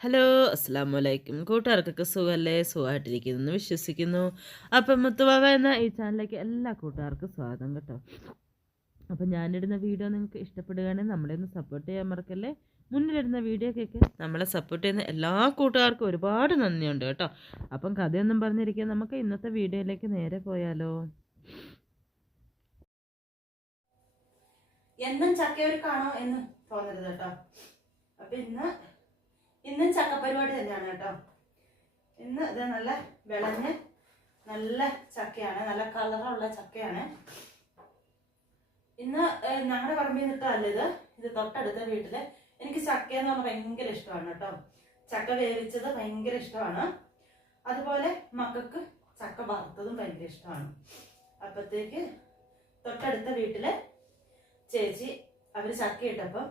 Hello അസ്സാം വലൈക്കും കൂട്ടുകാർക്കൊക്കെ സുഖമല്ലേ സുഖമായിട്ടിരിക്കുന്നു. എന്ന് വിശ്വസിക്കുന്നു. അപ്പം മുത്തുവാവ എന്ന ഈ ചാനലിലേക്ക് എല്ലാ കൂട്ടുകാർക്കും സ്വാഗതം കേട്ടോ. അപ്പം ഞാനിടുന്ന വീഡിയോ നിങ്ങൾക്ക് ഇഷ്ടപ്പെടുകയാണെങ്കിൽ നമ്മളെ ഒന്ന് സപ്പോർട്ട് ചെയ്യാൻ മറക്കല്ലേ? മുന്നിലിടുന്ന വീഡിയോക്കൊക്കെ നമ്മളെ സപ്പോർട്ട് ചെയ്യുന്ന എല്ലാ കൂട്ടുകാർക്കും ഒരുപാട് നന്ദിയുണ്ട് കേട്ടോ. അപ്പം കഥയൊന്നും പറഞ്ഞിരിക്കുക നമുക്ക് ഇന്നത്തെ വീഡിയോയിലേക്ക് നേരെ പോയാലോ? എന്നും ചക്കയൊരുക്കാണോ എന്ന് തോന്നരുത് കേട്ടോ. അപ്പൊ ഇന്ന് ഇന്നും ചക്കപ്പരിപാടി തന്നെയാണ് കേട്ടോ. ഇന്ന് ഇത് നല്ല വിളഞ്ഞ് നല്ല ചക്കയാണ് നല്ല കളറുള്ള ചക്കയാണ്. ഇന്ന് ഞങ്ങളുടെ പറമ്പിൽ നിന്നിട്ടല്ല ഇത്. ഇത് തൊട്ടടുത്ത വീട്ടിൽ. എനിക്ക് ചക്ക എന്ന് പറഞ്ഞാൽ ഭയങ്കര ഇഷ്ടമാണ് കേട്ടോ. ചക്ക വേവിച്ചത് ഭയങ്കര ഇഷ്ടമാണ്. അതുപോലെ മക്കൾക്ക് ചക്ക വറുത്തതും ഭയങ്കര ഇഷ്ടമാണ്. അപ്പത്തേക്ക് തൊട്ടടുത്ത വീട്ടിൽ ചേച്ചി അവർ ചക്ക ഇട്ടപ്പം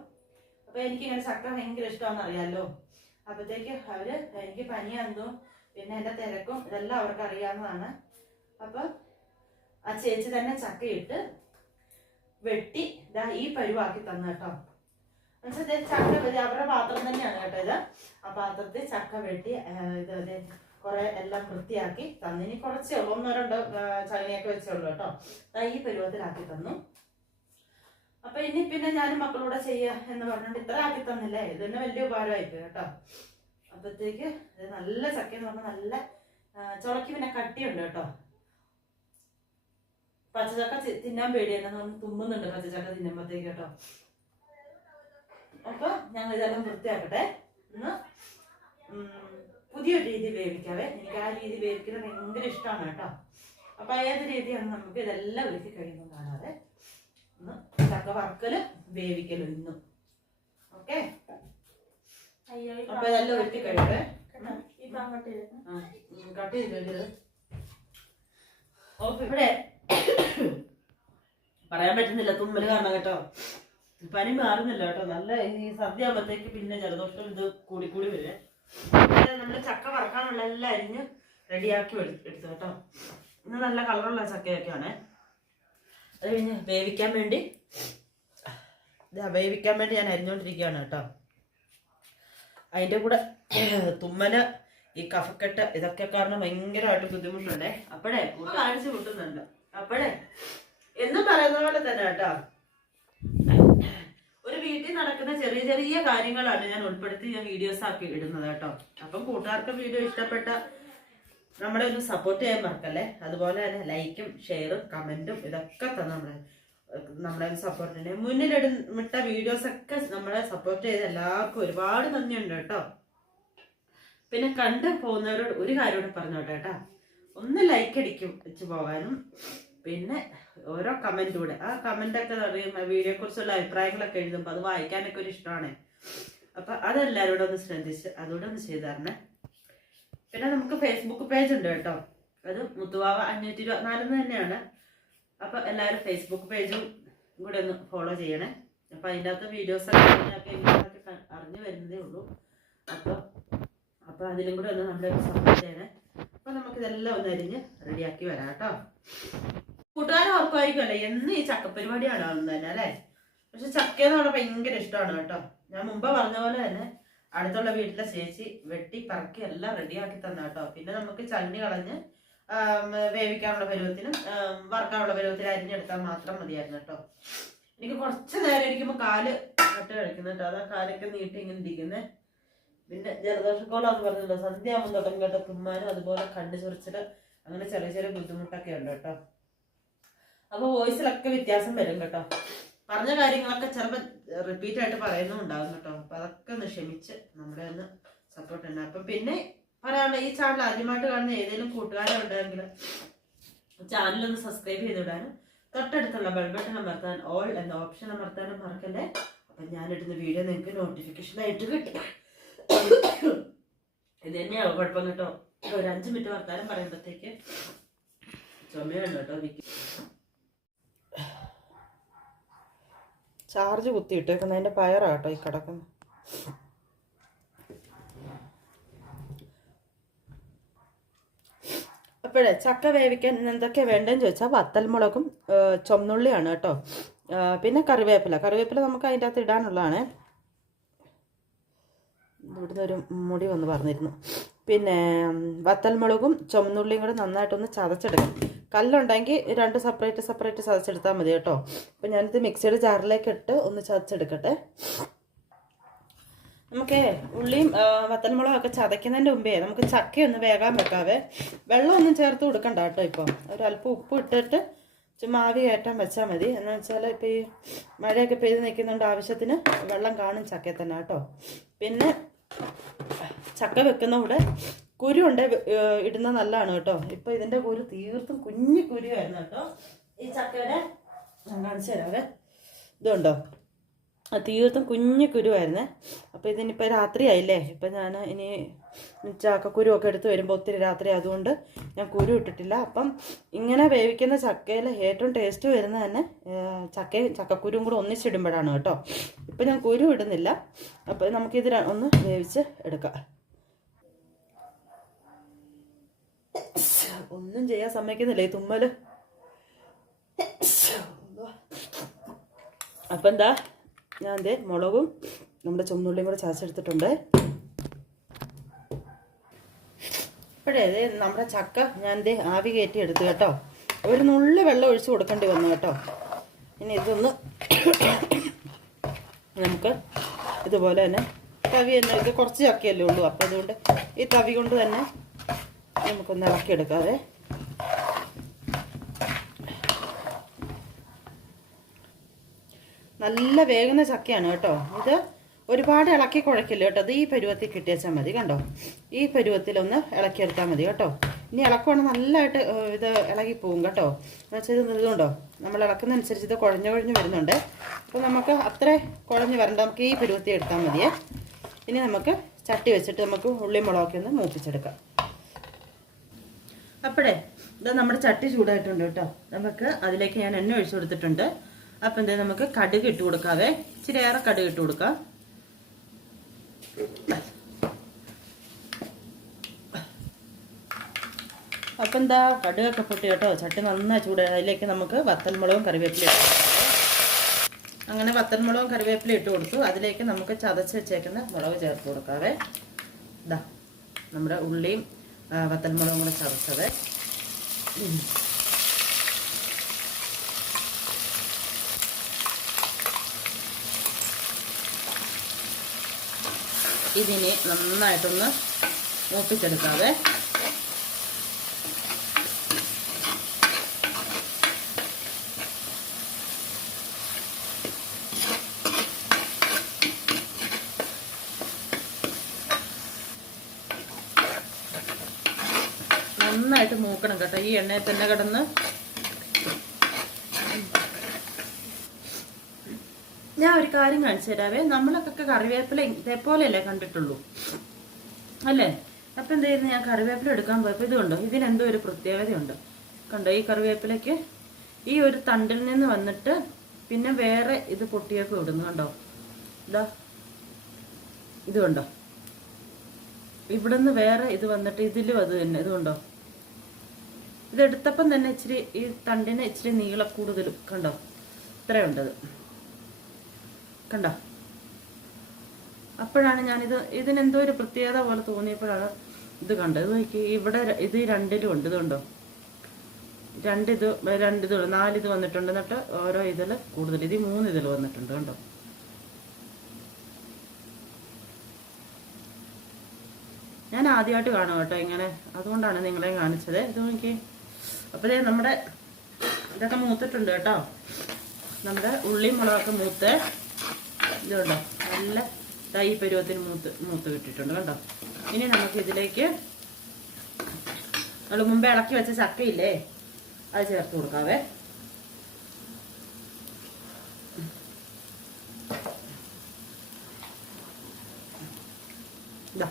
അപ്പൊ എനിക്ക് ഇങ്ങനെ ചക്ക ഭയങ്കര ഇഷ്ടമാണെന്ന് അറിയാലോ അപ്പത്തേക്ക് അവർ എനിക്ക് പനിയാന്നു പിന്നെ എന്റെ തിരക്കും ഇതെല്ലാം അവർക്ക് അറിയാവുന്നതാണ് അപ്പൊ ആ ചേച്ചി തന്നെ ചക്കയിട്ട് വെട്ടി ഇതാ ഈ പരുവാക്കി തന്നു കേട്ടോ. എന്നുവെച്ചാൽ ചക്ക അവരുടെ പാത്രം തന്നെയാണ് കേട്ടോ ഇത്. ആ പാത്രത്തിൽ ചക്ക വെട്ടി ഇത് കുറെ എല്ലാം വൃത്തിയാക്കി തന്നു. ഇനി കുറച്ചേ ഉള്ളൂ. ഒന്നോ രണ്ടോ ചകിനിയൊക്കെ വെച്ചേ ഉള്ളൂ കേട്ടോ. ഈ പരുവത്തിലാക്കി തന്നു. അപ്പൊ ഇനി പിന്നെ ഞാൻ മക്കളൂടെ ചെയ്യാ എന്ന് പറഞ്ഞിട്ട് ഇത്ര ആക്കി തന്നില്ലേ? ഇത് തന്നെ വലിയ ഉപകാരമായി കേട്ടോ. അപ്പത്തേക്ക് ഇത് നല്ല ചക്ക എന്ന് പറഞ്ഞാൽ നല്ല ചുളക്കി പിന്നെ കട്ടിയുണ്ട് കേട്ടോ. പച്ചച്ചക്ക തിന്നാൻ പേടിയാണ് നമ്മൾ തുമ്മുന്നുണ്ട് പച്ചച്ചക്ക തിന്നുമ്പോഴത്തേക്ക് കേട്ടോ. അപ്പൊ ഞങ്ങൾ ഇതെല്ലാം വൃത്തിയാക്കട്ടെ. ഇന്ന് പുതിയൊരു രീതി വേവിക്കാവേ. എനിക്ക് ആ രീതി വേവിക്കുന്നത് ഭയങ്കര ഇഷ്ടമാണ് കേട്ടോ. അപ്പൊ ഏത് രീതിയാണ് നമുക്ക് ഇതെല്ലാം ഒരുക്കി കഴിയുമ്പോൾ കാണാതെ ഇന്ന് ചക്ക വറുക്കലും വേവിക്കലും ഇന്നും. ഓക്കെ? അപ്പൊ ഇതെല്ലാം ഒരുക്കി കഴിയട്ടെ. കട്ട് ചെയ്തത് ഓ ഇവിടെ പറയാൻ പറ്റുന്നില്ല തുമ്മൽ കാരണം കേട്ടോ. പനി മാറുന്നില്ല കേട്ടോ. നല്ല ഈ സദ്യ ആകുമ്പോഴത്തേക്ക് പിന്നെ ജലദോഷം ഇത് കൂടി കൂടി വരെ. നമ്മൾ ചക്ക വറക്കാനുള്ള എല്ലാം അരിഞ്ഞ് റെഡിയാക്കി എടുത്തു കേട്ടോ. ഇന്ന് നല്ല കളറുള്ള ചക്കയൊക്കെയാണ്. അത് കഴിഞ്ഞ് വേവിക്കാൻ വേണ്ടി വേവിക്കാൻ വേണ്ടി ഞാൻ അരിഞ്ഞുകൊണ്ടിരിക്കുകയാണ് കേട്ടോ. അതിന്റെ കൂടെ തുമ്മൽ ഈ കഫക്കെട്ട് ഇതൊക്കെ കാരണം ഭയങ്കരമായിട്ട് ബുദ്ധിമുട്ടുണ്ടേ. അപ്പോഴേ ഒന്ന് കാണിച്ചു കിട്ടുന്നുണ്ട്. അപ്പോഴേ എന്നും പറയുന്ന പോലെ തന്നെ കേട്ടോ. ഒരു വീട്ടിൽ നടക്കുന്ന ചെറിയ ചെറിയ കാര്യങ്ങളാണ് ഞാൻ ഉൾപ്പെടുത്തി ഞാൻ വീഡിയോസ് ആക്കി ഇടുന്നത് കേട്ടോ. അപ്പം കൂട്ടുകാർക്ക് വീഡിയോ ഇഷ്ടപ്പെട്ട നമ്മളെ ഒന്ന് സപ്പോർട്ട് ചെയ്യാൻ മറക്കല്ലേ? അതുപോലെ തന്നെ ലൈക്കും ഷെയറും കമന്റും ഇതൊക്കെ തന്നെ നമ്മളെ നമ്മളെ സപ്പോർട്ട് ചെയ്യണേ മുന്നിലിടുമിട്ട വീഡിയോസ് ഒക്കെ നമ്മളെ സപ്പോർട്ട് ചെയ്ത് എല്ലാവർക്കും ഒരുപാട് നന്ദിയുണ്ട് കേട്ടോ. പിന്നെ കണ്ട് പോകുന്നവരോട് ഒരു കാര്യം കൂടെ പറഞ്ഞോട്ടെ കേട്ടോ. ഒന്ന് ലൈക്ക് അടിക്കും വെച്ച് പോകാനും പിന്നെ ഓരോ കമന്റൂടെ ആ കമന്റൊക്കെ ഒക്കെ അറിയുമ്പോൾ വീഡിയോയെ കുറിച്ചുള്ള അഭിപ്രായങ്ങളൊക്കെ എഴുതുമ്പോൾ അത് വായിക്കാനൊക്കെ ഒരു ഇഷ്ടമാണ്. അപ്പം അതെല്ലാവരോടും ഒന്ന് ശ്രദ്ധിച്ച് അതുകൂടെ ഒന്ന് ചെയ്തു തരണേ. പിന്നെ നമുക്ക് ഫേസ്ബുക്ക് പേജ് ഉണ്ട് കേട്ടോ. അത് മുത്തുവാവ അഞ്ഞൂറ്റി ഇരുപത്തിനാലെന്ന് തന്നെയാണ്. അപ്പൊ എല്ലാവരും ഫേസ്ബുക്ക് പേജും കൂടെ ഒന്ന് ഫോളോ ചെയ്യണേ. അപ്പൊ അതിന്റെ അകത്ത് വീഡിയോസ് ഒക്കെ അറിഞ്ഞു വരുന്നതേ ഉള്ളൂ. അപ്പൊ അപ്പൊ അതിലും കൂടെ ഒന്ന് നമ്മുടെ സപ്പോർട്ട് ചെയ്യണേ. അപ്പൊ നമുക്ക് ഇതെല്ലാം ഒന്ന് അരിഞ്ഞ് റെഡിയാക്കി വരാം കേട്ടോ. കൂട്ടുകാരും ഓർക്കുമായിരിക്കുമല്ലേ എന്ന് ഈ ചക്കപ്പരിപാടിയാണ് അന്ന് തന്നെ അല്ലേ? പക്ഷെ ചക്ക എന്ന് പറഞ്ഞാൽ ഭയങ്കര ഇഷ്ടമാണ് കേട്ടോ. ഞാൻ മുമ്പ് പറഞ്ഞ പോലെ തന്നെ അടുത്തുള്ള വീട്ടിലെ ചേച്ചി വെട്ടി പറക്കി എല്ലാം റെഡിയാക്കി തന്ന കേട്ടോ. പിന്നെ നമുക്ക് ചണ്ണി കളഞ്ഞ് വേവിക്കാനുള്ള പരുവത്തിനും വറക്കാനുള്ള പരുവത്തിൽ അരിഞ്ഞെടുത്താൽ മാത്രം മതിയായിരുന്നു കേട്ടോ. എനിക്ക് കുറച്ച് നേരം ഇരിക്കുമ്പോൾ കാൽ കട്ട് കഴിക്കുന്നുണ്ട് അതാ കാലൊക്കെ നീട്ടി ഇങ്ങനെ ഇരിക്കുന്നത് പിന്നെ ജലദോഷക്കോളാന്ന് പറഞ്ഞല്ലോ. സന്ധ്യ ആകുമ്പോൾ തുടങ്ങി കേട്ടോ. തുമ്മാനും അതുപോലെ കണ്ണ് ചൊറിച്ചിട്ട് അങ്ങനെ ചെറിയ ചെറിയ ബുദ്ധിമുട്ടൊക്കെ ഉണ്ട് കേട്ടോ. അപ്പൊ വോയിസിലൊക്കെ വ്യത്യാസം വരും കേട്ടോ. പറഞ്ഞ കാര്യങ്ങളൊക്കെ ചിലപ്പോൾ റിപ്പീറ്റ് ആയിട്ട് പറയുന്നുണ്ടാകും കേട്ടോ. അപ്പൊ അതൊക്കെ ഒന്ന് ക്ഷമിച്ച് നമ്മളെ ഒന്ന് സപ്പോർട്ട് ഉണ്ട് അപ്പൊ പിന്നെ പറയാനുള്ള ഈ ചാനൽ ആദ്യമായിട്ട് കാണുന്ന ഏതെങ്കിലും കൂട്ടുകാരുണ്ടെങ്കിൽ ചാനലൊന്ന് സബ്സ്ക്രൈബ് ചെയ്തിടാനും തൊട്ടടുത്തുള്ള ബെൽ ബട്ടൺ അമർത്താൻ ഓൾ എന്ന ഓപ്ഷൻ അമർത്താനും മറക്കല്ലേ? അപ്പൊ ഞാനിടുന്ന വീഡിയോ നിങ്ങൾക്ക് നോട്ടിഫിക്കേഷൻ ആയിട്ട് കിട്ടും. ഇത് തന്നെയാവും കുഴപ്പം കേട്ടോ. ഒരു അഞ്ച് മിനിറ്റ് വർത്താനം പറയുമ്പോഴത്തേക്ക് ചുമയുണ്ട് കേട്ടോ എനിക്ക് ചാർജ് കുത്തിയിട്ടേക്കുന്നതിന്റെ പയറാട്ടോ ഈ കിടക്കുന്നത്. അപ്പോഴേ ചക്ക വേവിക്കാൻ എന്തൊക്കെ വേണ്ടതെന്ന് ചോദിച്ചാൽ വത്തൽമുളകും ചുമന്നുള്ളിയാണ് കേട്ടോ. പിന്നെ കറിവേപ്പില. കറിവേപ്പില നമുക്ക് അതിന്റെ അകത്ത് ഇടാനുള്ളതാണ്. ഇവിടുന്ന് ഒരു മുടി വന്ന് പറഞ്ഞിരുന്നു. പിന്നെ വത്തൽമുളകും ചുമന്നുള്ളിയും കൂടെ നന്നായിട്ടൊന്ന് ചതച്ചെടുക്കണം. കല്ലുണ്ടെങ്കിൽ രണ്ട് സെപ്പറേറ്റ് സെപ്പറേറ്റ് ചതച്ചെടുത്താൽ മതി കേട്ടോ. അപ്പം ഞാനിത് മിക്സിയുടെ ജാറിലേക്ക് ഇട്ട് ഒന്ന് ചതച്ചെടുക്കട്ടെ. നമുക്ക് ഉള്ളിയും വത്തൽമുളകും ഒക്കെ ചതയ്ക്കുന്നതിന്റെ മുമ്പേ നമുക്ക് ചക്കയൊന്ന് വേകാൻ വെക്കാവേ. വെള്ളമൊന്നും ചേർത്ത് കൊടുക്കണ്ട കേട്ടോ ഇപ്പം. ഒരല്പം ഉപ്പ് ഇട്ടിട്ട് ചുമ്മാ ആവി കയറ്റാൻ വെച്ചാൽ മതി. എന്ന് വെച്ചാൽ ഇപ്പോൾ ഈ മഴയൊക്കെ പെയ്ത് നിൽക്കുന്നുണ്ട് ആവശ്യത്തിന് വെള്ളം കാണും ചക്കയിൽ തന്നെ കേട്ടോ. പിന്നെ ചക്ക വെക്കുന്ന കൂടെ കുരു ഉണ്ട് ഇടുന്ന നല്ലതാണ് കേട്ടോ. ഇപ്പം ഇതിന്റെ കുരു തീർത്തും കുഞ്ഞു കുരുവായിരുന്നു കേട്ടോ. ഈ ചക്കയുടെ ഞാൻ കാണിച്ചു തരാവേ ഇതുണ്ടോ? തീർത്തും കുഞ്ഞു കുരുവായിരുന്നേ. അപ്പോൾ ഇതിനിപ്പോൾ രാത്രിയായില്ലേ ഇപ്പം ഞാൻ ഇനി ചക്കക്കുരു ഒക്കെ എടുത്ത് വരുമ്പോൾ ഒത്തിരി രാത്രി അതുകൊണ്ട് ഞാൻ കുരു ഇട്ടിട്ടില്ല. അപ്പം ഇങ്ങനെ വേവിക്കുന്ന ചക്കയിൽ ഏറ്റവും ടേസ്റ്റ് വരുന്ന തന്നെ ചക്കയും ചക്കക്കുരും കൂടെ ഒന്നിച്ചിടുമ്പോഴാണ് കേട്ടോ. ഇപ്പം ഞാൻ കുരു ഇടുന്നില്ല. അപ്പോൾ നമുക്കിത് ഒന്ന് വേവിച്ച് എടുക്കാം. ഒന്നും ചെയ്യാൻ സമ്മതിക്കുന്നില്ല. ഈ തുമ്മൽ. അപ്പം എന്താ? ഞാൻ ദേ മുളകും നമ്മുടെ ചുമന്നുള്ളിയും കൂടെ ചതച്ചെടുത്തിട്ടുണ്ട്. ഇപ്പോഴേ ദേ നമ്മുടെ ചക്ക ഞാൻ ദേ ആവി കയറ്റി എടുത്തു കേട്ടോ. ഒരു നുള്ളു വെള്ളം ഒഴിച്ച് കൊടുക്കേണ്ടി വന്നു കേട്ടോ. ഇനി ഇതൊന്ന് നമുക്ക് ഇതുപോലെ തന്നെ തവി ഇത് കുറച്ച് ചക്കയല്ലേ ഉള്ളൂ. അപ്പോൾ അതുകൊണ്ട് ഈ തവി കൊണ്ട് തന്നെ നമുക്കൊന്ന് ഇളക്കിയെടുക്കാതെ നല്ല വേകുന്ന ചക്കയാണ് കേട്ടോ. ഇത് ഒരുപാട് ഇളക്കി കുഴക്കില്ല കേട്ടോ. അത് ഈ പരുവത്തിൽ കിട്ടിയാച്ചാൽ മതി കണ്ടോ? ഈ പരുവത്തിലൊന്ന് ഇളക്കിയെടുത്താൽ മതി കേട്ടോ. ഇനി ഇളക്കുവാണ് നല്ലതായിട്ട് ഇത് ഇളകി പോവും കേട്ടോ. എന്ന് വെച്ചാൽ ഇത് നിന്നുണ്ടോ നമ്മൾ ഇളക്കുന്നതനുസരിച്ച് ഇത് കുഴഞ്ഞു കുഴഞ്ഞു വരുന്നുണ്ട്. അപ്പോൾ നമുക്ക് അത്ര കുഴഞ്ഞു വരണ്ട. നമുക്ക് ഈ പരുവത്തിൽ എടുത്താൽ മതിയേ. ഇനി നമുക്ക് ചട്ടി വെച്ചിട്ട് നമുക്ക് ഉള്ളി മുളകൊക്കെ ഒന്ന് മൂപ്പിച്ചെടുക്കാം. അപ്പോഴേ ഇത് നമ്മുടെ ചട്ടി ചൂടായിട്ടുണ്ട് കേട്ടോ. നമുക്ക് അതിലേക്ക് ഞാൻ എണ്ണ ഒഴിച്ചു കൊടുത്തിട്ടുണ്ട്. അപ്പം എന്താ നമുക്ക് കടുക് ഇട്ട് കൊടുക്കാവേ. ഇച്ചിരി ഏറെ കടുക് ഇട്ട് കൊടുക്കാം. അപ്പം എന്താ കടുകൊക്കെ പൊട്ടി കേട്ടോ. ചട്ടി നന്നായി ചൂട്. അതിലേക്ക് നമുക്ക് വത്തൽമുളകും കറിവേപ്പിലയും. അങ്ങനെ വത്തൽമുളകും കറിവേപ്പില ഇട്ട് കൊടുത്തു. അതിലേക്ക് നമുക്ക് ചതച്ച് വെച്ചേക്കുന്ന മുളക് ചേർത്ത് കൊടുക്കാവേ. ഇതാ നമ്മുടെ ഉള്ളിയും വത്തൽമുളകും കൂടെ ചതച്ചത് ഇതിനെ നന്നായിട്ടൊന്ന് മൂപ്പിച്ചെടുക്കാവേ. മൂക്കണം കേട്ടോ. ഈ എണ്ണയിൽ തന്നെ കിടന്ന്. ഞാൻ ഒരു കാര്യം കാണിച്ചു തരാവേ. നമ്മളൊക്കെ കറിവേപ്പില ഇതേപോലെയല്ലേ കണ്ടിട്ടുള്ളൂ? അല്ലേ? അപ്പം എന്ത് ചെയ്യുന്നു? ഞാൻ കറിവേപ്പില എടുക്കാൻ പോയപ്പോൾ ഇത് കണ്ടോ? ഇതിനെന്തോ ഒരു പ്രത്യേകതയുണ്ട്. കണ്ടോ? ഈ കറിവേപ്പിലയ്ക്ക് ഈ ഒരു തണ്ടിൽ നിന്ന് വന്നിട്ട് പിന്നെ വേറെ ഇത് പൊട്ടിയൊക്കെ ഇടുന്നു കണ്ടോ? ഇതാ. ഇത് കണ്ടോ? ഇവിടുന്ന് വേറെ ഇത് വന്നിട്ട് ഇതിലും അത് തന്നെ. ഇത് കണ്ടോ? ഇതെടുത്തപ്പം തന്നെ ഇച്ചിരി ഈ തണ്ടിന് ഇച്ചിരി നീള കൂടുതലും കണ്ടോ? ഇത്രയുണ്ടത് കണ്ടോ? അപ്പോഴാണ് ഞാനിത് ഇതിനെന്തോ ഒരു പ്രത്യേകത പോലെ തോന്നിയപ്പോഴാണ് ഇത് കണ്ടത്. നോക്കി ഇവിടെ ഇത് രണ്ടിലും ഉണ്ട്. ഇതുണ്ടോ രണ്ടിത് രണ്ടിത് നാലിത് വന്നിട്ടുണ്ട്. എന്നിട്ട് ഓരോ ഇതിൽ കൂടുതൽ ഇത് മൂന്ന് ഇതിൽ വന്നിട്ടുണ്ട്. കണ്ടോ? ഞാൻ ആദ്യമായിട്ട് കാണും കേട്ടോ ഇങ്ങനെ. അതുകൊണ്ടാണ് നിങ്ങളെ കാണിച്ചത്. ഇത് നോക്കി അപ്പോഴേ നമ്മുടെ ഇതൊക്കെ മൂത്തിട്ടുണ്ട് കേട്ടോ. നമ്മുടെ ഉള്ളി മുളകൊക്കെ മൂത്ത് ഇതുണ്ടോ? നല്ല തൈ പരുവത്തിന് മൂത്ത് മൂത്ത് വിട്ടിട്ടുണ്ട് കണ്ടോ? ഇനി നമുക്ക് ഇതിലേക്ക് നമ്മൾ മുമ്പേ ഇളക്കി വെച്ച ചക്കയില്ലേ അത് ചേർത്ത് കൊടുക്കാവേ. ഇതാ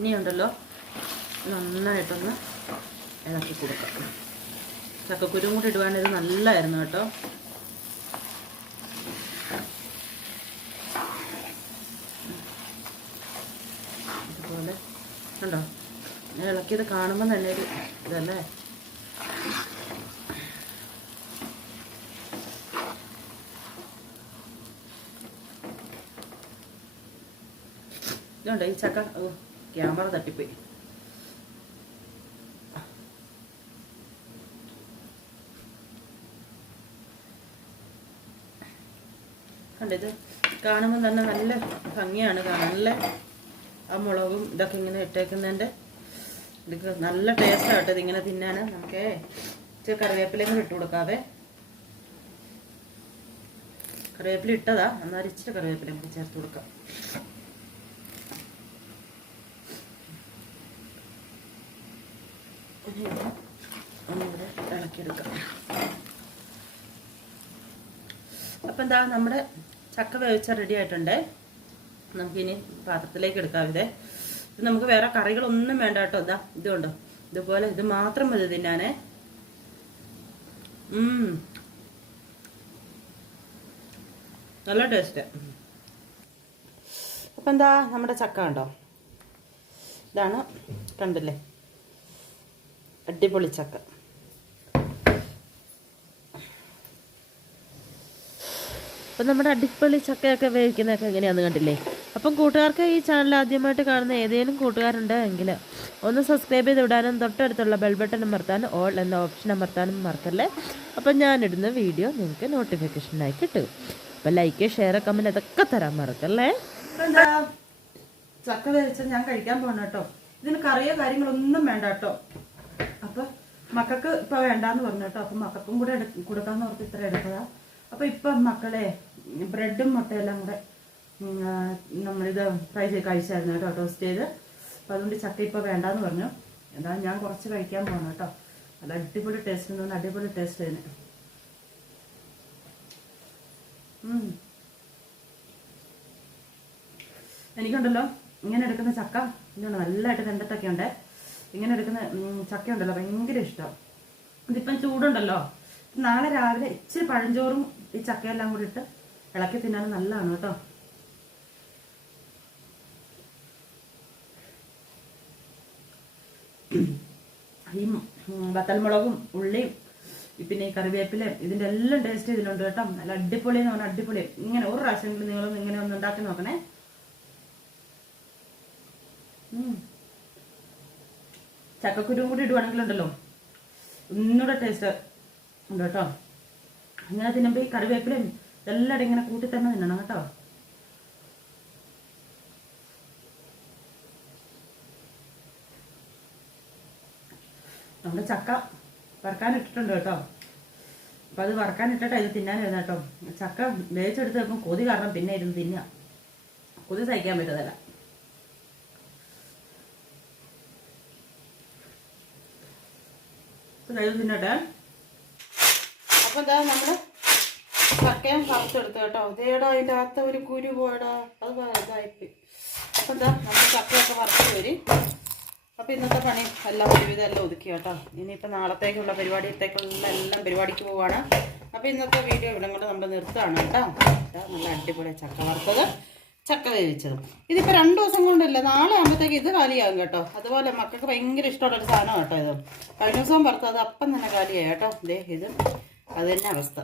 ഇനിയുണ്ടല്ലോ നന്നായിട്ടൊന്ന് ഇളക്കി കൊടുക്കാം. ചക്കക്കുരും കൂടി ഇത് നല്ലതായിരുന്നു കേട്ടോ. ഇതുപോലെ. ഉണ്ടോ ഇളക്കിയത് കാണുമ്പോൾ തന്നെ ഒരു ഇതല്ലേ? ഇതുണ്ടോ ഈ ചക്ക? ഓ. ക്യാമറ തട്ടിപ്പോയി. കണ്ടിത് കാണുമ്പോൾ തന്നെ നല്ല ഭംഗിയാണ്. കാണാനല്ലേ ആ മുളകും ഇതൊക്കെ ഇങ്ങനെ ഇട്ടേക്കുന്നതിന്റെ ഇത് നല്ല ടേസ്റ്റാണ് കേട്ടോ ഇതിങ്ങനെ തിന്നാൻ. നമുക്ക് ഇച്ചിരി കറിവേപ്പിലയും കൂടെ ഇട്ട് കൊടുക്കാതെ കറിവേപ്പില ഇട്ടതാ. എന്നാൽ ഇച്ചിരി കറിവേപ്പിലയും കൂടി ചേർത്ത് കൊടുക്കാം. ഇനി അപ്പം എന്താ നമ്മുടെ ചക്ക വേവിച്ച റെഡി ആയിട്ടുണ്ട്. നമുക്കിനി പാത്രത്തിലേക്ക് എടുക്കാം ഇതേ. നമുക്ക് വേറെ കറികളൊന്നും വേണ്ട കേട്ടോ. ഇതാ ഇതുണ്ടോ ഇതുപോലെ ഇത് മാത്രം മതി തിന്നാനേ. നല്ല ടേസ്റ്റ് അപ്പം എന്താ നമ്മുടെ ചക്ക ഉണ്ടോ ഇതാണ് കണ്ടില്ലേ? അടിപൊളി ചക്ക. അപ്പം നമ്മുടെ അടിപൊളി ചക്കയൊക്കെ വേവിക്കുന്നതൊക്കെ എങ്ങനെയാണെന്ന് കണ്ടില്ലേ? അപ്പം കൂട്ടുകാർക്ക് ഈ ചാനൽ ആദ്യമായിട്ട് കാണുന്ന ഏതെങ്കിലും കൂട്ടുകാരുണ്ട് എങ്കിൽ ഒന്ന് സബ്സ്ക്രൈബ് ചെയ്ത് വിടാനും തൊട്ടടുത്തുള്ള ബെൽ ബട്ടൺ അമർത്താനും ഓൾ എന്ന ഓപ്ഷൻ അമർത്താനും മറക്കല്ലേ? അപ്പം ഞാനിടുന്ന വീഡിയോ നിങ്ങൾക്ക് നോട്ടിഫിക്കേഷനായി കിട്ടും. അപ്പം ലൈക്ക് ഷെയർ കമന്റ് അതൊക്കെ തരാൻ മറക്കല്ലേ? ചക്ക വേവിച്ചത് ഞാൻ കഴിക്കാൻ പോകണം കേട്ടോ. ഇതിന് കറിയോ കാര്യങ്ങളൊന്നും വേണ്ട കേട്ടോ. മക്കൾക്ക് ഇപ്പൊ വേണ്ടാന്ന് പറഞ്ഞു കേട്ടോ. അപ്പൊ മക്കൾക്കും കൂടെ കൊടുക്കാന്ന് ഓർത്ത് ഇത്ര എടുത്തതാ. അപ്പൊ ഇപ്പൊ മക്കളെ ബ്രെഡും മുട്ടയെല്ലാം കൂടെ നമ്മളിത് ഫ്രൈ ചെയ്ത് കഴിച്ചായിരുന്നു കേട്ടോ ടോസ്റ്റ് ചെയ്ത്. അപ്പൊ അതുകൊണ്ട് ചക്ക ഇപ്പൊ വേണ്ടാന്ന് പറഞ്ഞു. എന്താ ഞാൻ കുറച്ച് കഴിക്കാൻ പോകണം കേട്ടോ. അല്ല അടിപൊളി ടേസ്റ്റ് പറഞ്ഞാൽ അടിപൊളി ടേസ്റ്റ് ആയിരുന്നു എനിക്കുണ്ടല്ലോ ഇങ്ങനെ എടുക്കുന്ന ചക്ക ഇതാണ് നല്ലതായിട്ട് കണ്ടിട്ടൊക്കെ ഉണ്ട് ഇങ്ങനെ എടുക്കുന്ന ചക്ക ഉണ്ടല്ലോ ഭയങ്കര ഇഷ്ടം. ഇതിപ്പം ചൂടുണ്ടല്ലോ. നാളെ രാവിലെ ഇച്ചിരി പഴഞ്ചോറും ഈ ചക്കയെല്ലാം കൂടി ഇട്ട് ഇളക്കി തിന്നാൻ നല്ലതാണ് കേട്ടോ. ഈ വത്തൽമുളകും ഉള്ളിയും പിന്നെ ഈ കറിവേപ്പിലയും ഇതിന്റെ എല്ലാം ടേസ്റ്റ് ഇതിലുണ്ട് കേട്ടോ. നല്ല അടിപൊളി എന്ന് പറഞ്ഞാൽ അടിപൊളി. ഇങ്ങനെ ഒരു പ്രാവശ്യമെങ്കിലും നിങ്ങളൊന്ന് ഇങ്ങനെ ഒന്ന് ഉണ്ടാക്കി നോക്കണേ. ചക്കക്കുരും കൂടി ഇടുവാണെങ്കിലുണ്ടല്ലോ. ഒന്നുകൂടെ ടേസ്റ്റ് ഉണ്ട് കേട്ടോ. ഇങ്ങനെ തിന്നുമ്പോൾ ഈ കറിവേപ്പിലയും എല്ലാം ഇങ്ങനെ കൂട്ടി തന്നെ തിന്നണം കേട്ടോ. നമ്മുടെ ചക്ക വറക്കാൻ ഇട്ടിട്ടുണ്ട് കേട്ടോ. അപ്പൊ അത് വറക്കാൻ ഇട്ടിട്ടാ ഇത് തിന്നാനിരുന്ന കേട്ടോ. ചക്ക വേവിച്ചെടുത്ത് വെക്കുമ്പോൾ കൊതി കാരണം പിന്നെ ഇരുന്ന് തിന്നുക കൊതി സഹിക്കാൻ പറ്റതല്ല ഇത് തിന്നട്ടെ അപ്പൊ എന്താ നമ്മൾ ചക്കയും കറുത്തെടുത്തു കേട്ടോ. ഇതേടാ അതിന്റെ അകത്ത ഒരു കുരു പോയടാ. അത് ഇതായിപ്പോയി. അപ്പൊ എന്താ നമ്മൾ ചക്കയൊക്കെ വറുത്ത് വരും അപ്പൊ ഇന്നത്തെ പണി എല്ലാം ഒരുവിധം എല്ലാം ഒതുക്കി കേട്ടോ. ഇനിയിപ്പോ നാളത്തേക്കുള്ള പരിപാടിയത്തേക്കുള്ള എല്ലാം പരിപാടിക്ക് പോവാണ്. അപ്പൊ ഇന്നത്തെ വീഡിയോ ഇവിടെ കൊണ്ട് നമ്മൾ നിർത്തുകയാണ് കേട്ടോ. നല്ല അടിപൊളി ചക്ക വറുത്തത്. ചക്ക വേവിച്ചത്. ഇതിപ്പോൾ രണ്ടു ദിവസം കൊണ്ടല്ല നാളെ ആകുമ്പോഴത്തേക്ക് ഇത് കാലിയാകും കേട്ടോ. അതുപോലെ മക്കൾക്ക് ഭയങ്കര ഇഷ്ടമുള്ളൊരു സാധനം കേട്ടോ ഇത്. കഴിഞ്ഞ ദിവസം പുറത്ത് അത് അപ്പം തന്നെ കാലിയായി കേട്ടോ. ഇതേ ഇത് അത് തന്നെ അവസ്ഥ.